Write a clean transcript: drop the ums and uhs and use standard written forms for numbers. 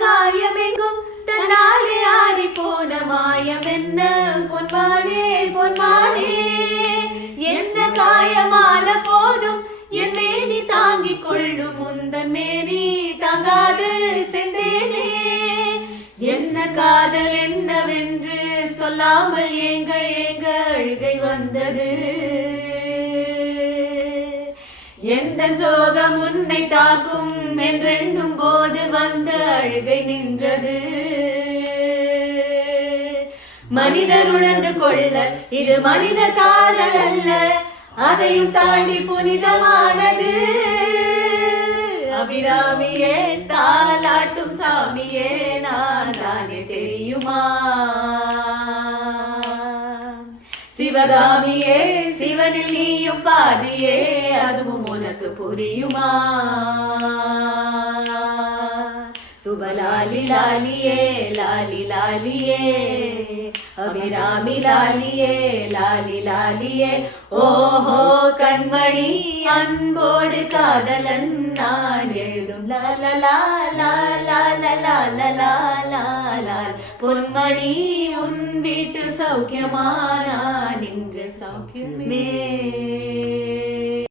காயமெங்கும் தன்னாலே ஆறி போன மாயம் என்ன பொன்மானே பொன்மானே என்ன காயமான போதும் என் மேனி தாங்கிக் கொள்ளும் முந்தன் மேனி தாங்காது சென்றேனே என்ன காதல் என்னவென்று சொல்லாமல் ஏங்க ஏங்க அழுகை வந்தது எந்த சோகம் உன்னை தாக்கும் என்றெண்ணும் போது வந்த அழுகை நின்றது மனிதர் உணர்ந்து கொள்ள இது மனித காதல் அல்ல அதையும் தாண்டி புனிதமானது அபிராமியே தாலாட்டும் சாமியே நான் தானே தெரியுமா சிவகாமியே சிவனில் நீயும் பாதியே அதுவும் உனக்கு புரியுமா சுபலாலி லாலியே லாலி லாலியே அபிராமி லாலியே லாலி லாலியே ஓஹோ கண்மணி அன்போடு காதலன் நான் எழுதும் லாலலா லாலலா பொன்மணி உன் வீட்டு சௌக்கியமான நின்ற சௌக்கியமே